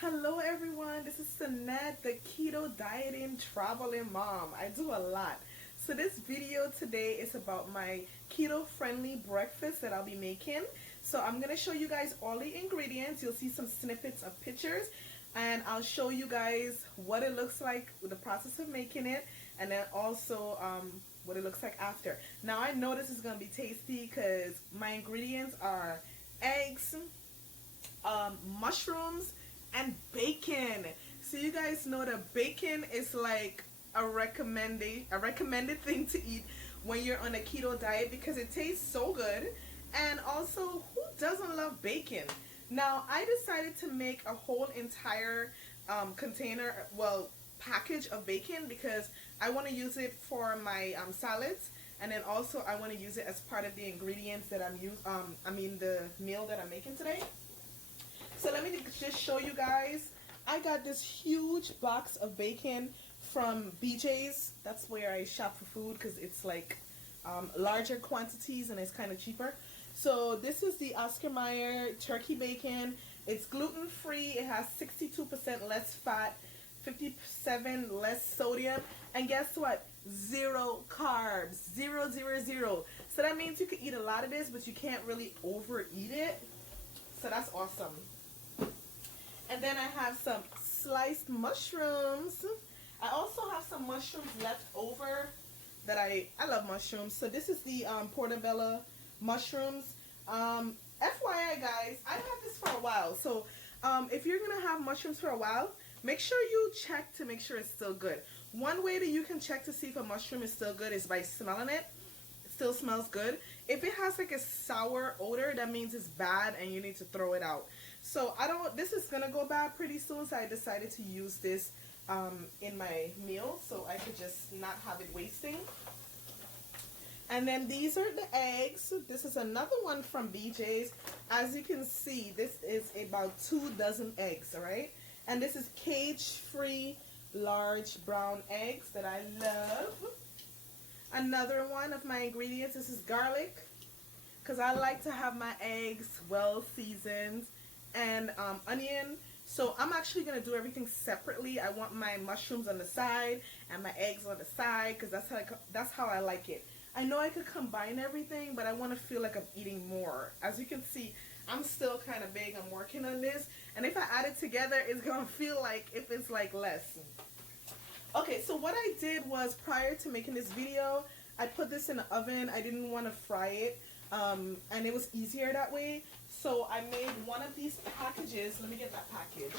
Hello everyone, this is Sinneth, the keto dieting traveling mom. I do a lot. So this video today is about my keto friendly breakfast that I'll be making. So I'm going to show you guys all the ingredients. You'll see some snippets of pictures and I'll show you guys what it looks like with the process of making it, and then also what it looks like after. Now I know this is going to be tasty because my ingredients are eggs, mushrooms, and bacon. So you guys know that bacon is like a recommended thing to eat when you're on a keto diet because it tastes so good. And also, who doesn't love bacon? Now I decided to make a whole entire package of bacon because I want to use it for my salads, and then also I want to use it as part of the ingredients that the meal that I'm making today. So let me just show you guys. I got this huge box of bacon from BJ's. That's where I shop for food because it's like larger quantities and it's kind of cheaper. So this is the Oscar Mayer turkey bacon. It's gluten-free. It has 62% less fat, 57 less sodium, and guess what? 0 carbs. 0, 0, 0. So that means you can eat a lot of this, but you can't really overeat it. So that's awesome. And then I have some sliced mushrooms. I also have some mushrooms left over that I love mushrooms. So this is the portobello mushrooms. FYI guys, I've had this for a while. So if you're going to have mushrooms for a while, make sure you check to make sure it's still good. One way that you can check to see if a mushroom is still good is by smelling it. It still smells good. If it has like a sour odor, that means it's bad and you need to throw it out. So this is gonna go bad pretty soon, so I decided to use this in my meal so I could just not have it wasting. And then these are the eggs. This is another one from BJ's. As you can see, this is about 2 dozen eggs, all right? And this is cage-free large brown eggs that I love. Another one of my ingredients, this is garlic, because I like to have my eggs well seasoned, and onion. So I'm actually going to do everything separately. I want my mushrooms on the side and my eggs on the side because that's how I like it. I know I could combine everything, but I want to feel like I'm eating more. As you can see, I'm still kind of big. I'm working on this, and if I add it together, it's going to feel like if it's like less. Okay, so what I did was, prior to making this video, I put this in the oven. I didn't want to fry it, and it was easier that way. So I made one of these packages. Let me get that package.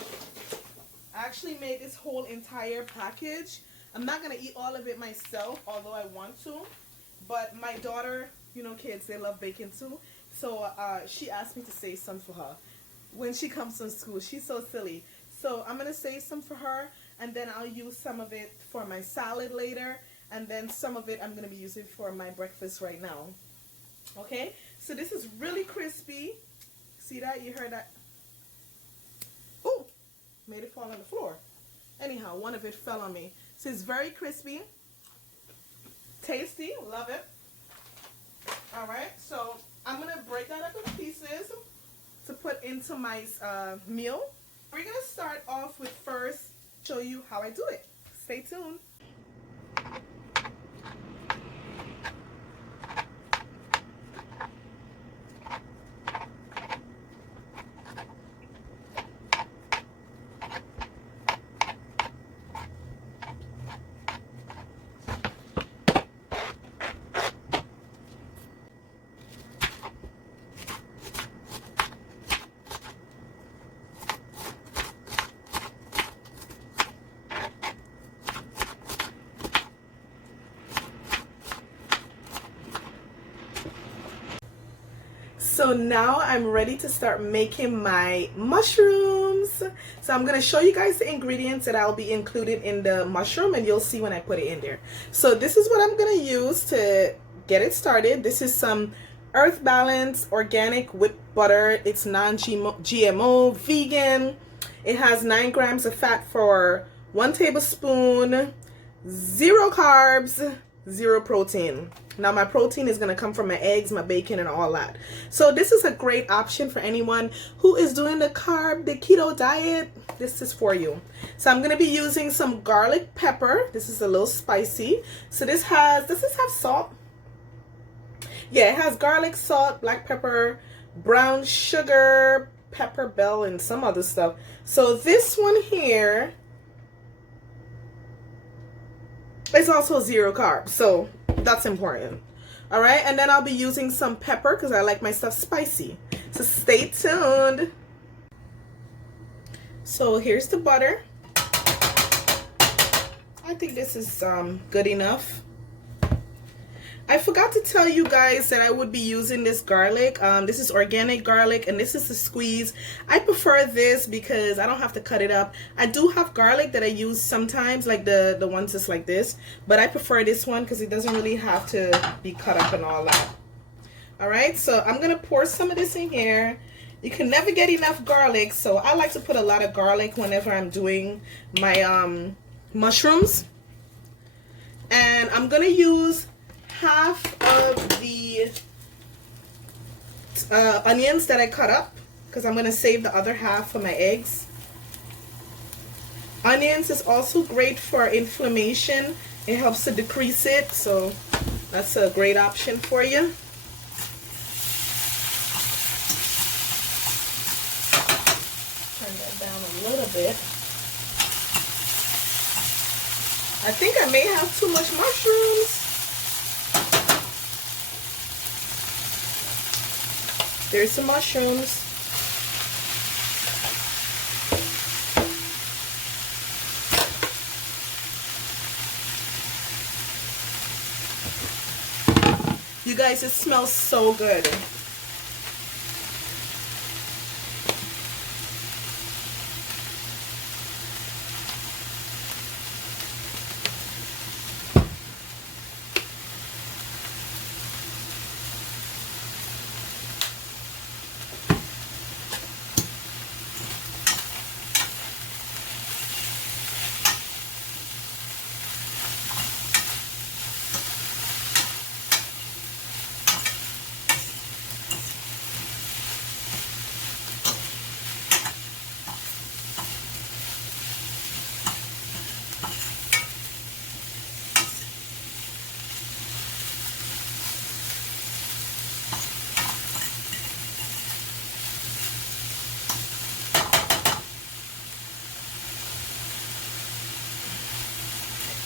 I actually made this whole entire package. I'm not going to eat all of it myself, although I want to. But my daughter, you know, kids, they love bacon too. So she asked me to save some for her when she comes from school. She's so silly. So I'm going to save some for her, and then I'll use some of it for my salad later. And then some of it I'm going to be using for my breakfast right now. Okay? So this is really crispy. See that? You heard that? Ooh! Made it fall on the floor. Anyhow, one of it fell on me. So it's very crispy. Tasty. Love it. Alright, so I'm going to break that up in pieces to put into my meal. We're going to start off with first show you how I do it. Stay tuned. So now I'm ready to start making my mushrooms. So I'm going to show you guys the ingredients that I'll be including in the mushroom, and you'll see when I put it in there. So this is what I'm going to use to get it started. This is some Earth Balance organic whipped butter. It's non-GMO, vegan. It has 9 grams of fat for 1 tablespoon, 0 carbs, zero protein. Now my protein is going to come from my eggs, my bacon, and all that. So this is a great option for anyone who is doing the keto diet. This is for you. So I'm going to be using some garlic pepper. This is a little spicy. So does this have salt? Yeah, it has garlic, salt, black pepper, brown sugar, pepper bell, and some other stuff. So this one here is also zero carbs, so that's important. All right, and then I'll be using some pepper because I like my stuff spicy. So stay tuned. So here's the butter. I think this is good enough. I forgot to tell you guys that I would be using this garlic. This is organic garlic, and this is the squeeze. I prefer this because I don't have to cut it up. I do have garlic that I use sometimes, like the ones just like this, but I prefer this one because it doesn't really have to be cut up and all that. All right, so I'm gonna pour some of this in here. You can never get enough garlic, so I like to put a lot of garlic whenever I'm doing my mushrooms. And I'm gonna use half of the onions that I cut up because I'm going to save the other half for my eggs. Onions is also great for inflammation. It helps to decrease it, so that's a great option for you. Turn that down a little bit. I think I may have too much mushrooms. There's some mushrooms. You guys, it smells so good.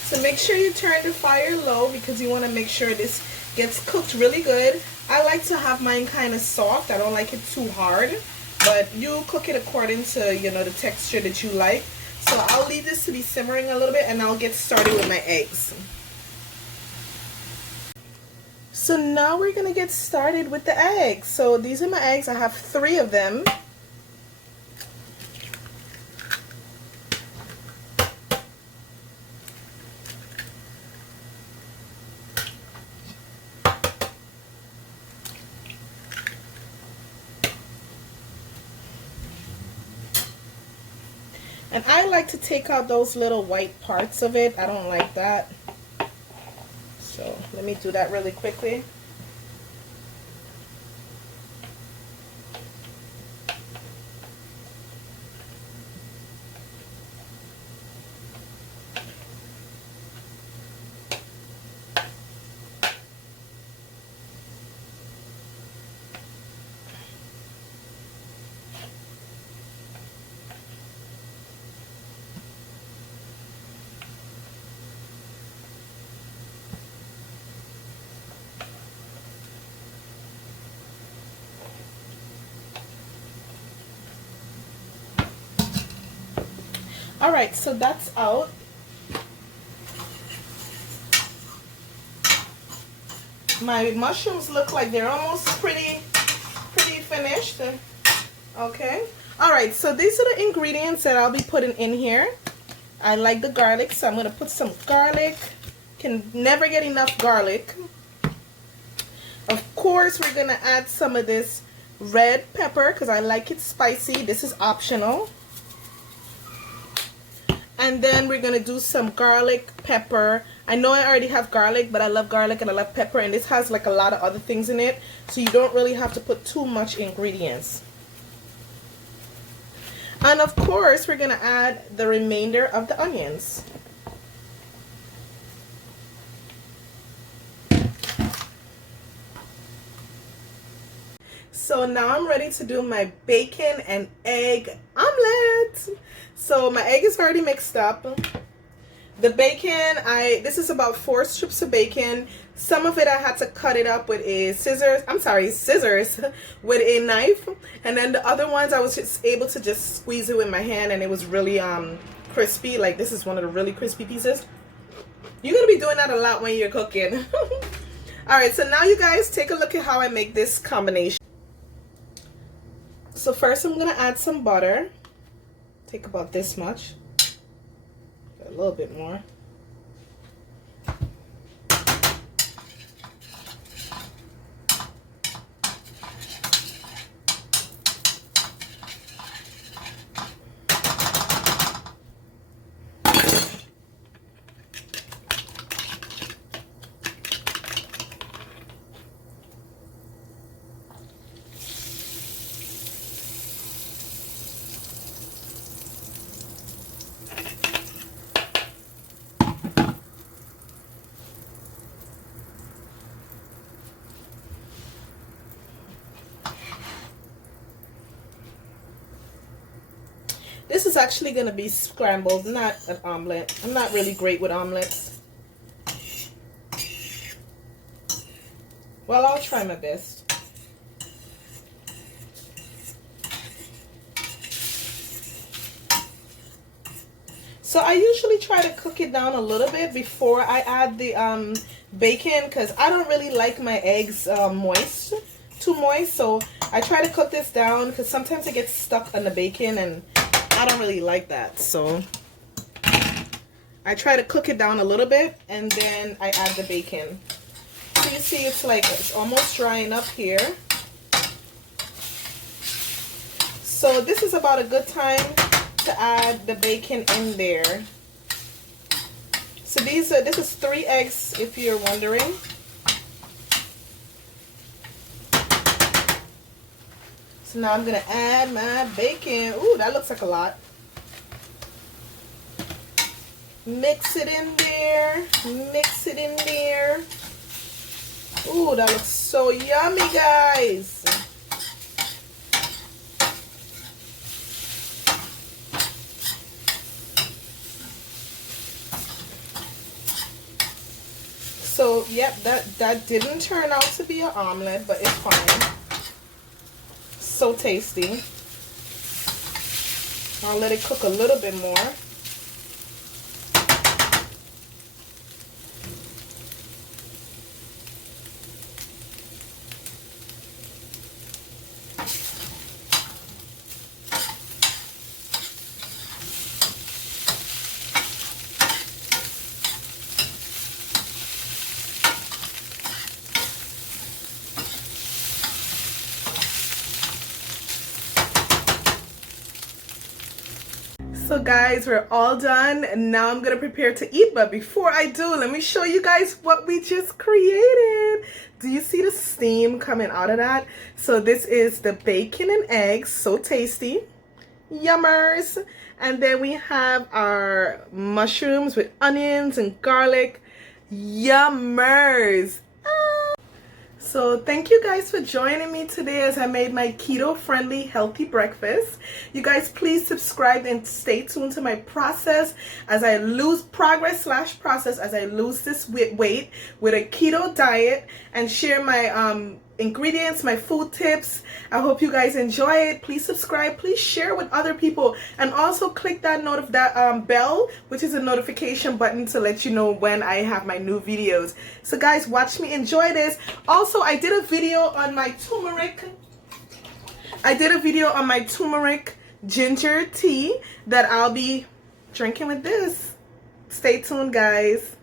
So make sure you turn the fire low because you want to make sure this gets cooked really good. I like to have mine kind of soft. I don't like it too hard, but you cook it according to, you know, the texture that you like. So I'll leave this to be simmering a little bit and I'll get started with my eggs. So now we're going to get started with the eggs. So these are my eggs. I have 3 of them. And I like to take out those little white parts of it. I don't like that. So let me do that really quickly. Alright, so that's out. My mushrooms look like they're almost pretty finished. Okay. Alright, so these are the ingredients that I'll be putting in here. I like the garlic, so I'm going to put some garlic. Can never get enough garlic. Of course, we're going to add some of this red pepper because I like it spicy. This is optional. And then we're going to do some garlic, pepper. I know I already have garlic, but I love garlic and I love pepper. And this has like a lot of other things in it. So you don't really have to put too much ingredients. And of course, we're going to add the remainder of the onions. So now I'm ready to do my bacon and egg omelet. So my egg is already mixed up. The bacon, this is about 4 strips of bacon. Some of it I had to cut it up with a scissors with a knife. And then the other ones I was just able to just squeeze it with my hand, and it was really crispy. Like this is one of the really crispy pieces. You're gonna be doing that a lot when you're cooking. Alright, so now you guys take a look at how I make this combination. So first I'm gonna add some butter. Take about this much. A little bit more. This is actually going to be scrambled, not an omelet. I'm not really great with omelets. Well, I'll try my best. So I usually try to cook it down a little bit before I add the bacon, because I don't really like my eggs too moist. So I try to cook this down because sometimes it gets stuck on the bacon and I don't really like that. So I try to cook it down a little bit and then I add the bacon. So you see it's almost drying up here. So this is about a good time to add the bacon in there. So this is 3 eggs if you're wondering. So now I'm going to add my bacon. Ooh, that looks like a lot. Mix it in there. Mix it in there. Ooh, that looks so yummy, guys. So, yep, that didn't turn out to be an omelet, but it's fine. So tasty. I'll let it cook a little bit more. So guys, we're all done and now I'm gonna prepare to eat, but before I do, let me show you guys what we just created. Do you see the steam coming out of that? So this is the bacon and eggs, so tasty, yummers. And then we have our mushrooms with onions and garlic, yummers. So thank you guys for joining me today as I made my keto-friendly healthy breakfast. You guys please subscribe and stay tuned to my process as I lose process as I lose this weight with a keto diet and share my ingredients, my food tips. I hope you guys enjoy it. Please subscribe, please share with other people, and also click that bell, which is a notification button to let you know when I have my new videos. So guys, watch me enjoy this. Also, I did a video on my turmeric ginger tea that I'll be drinking with this. Stay tuned, guys.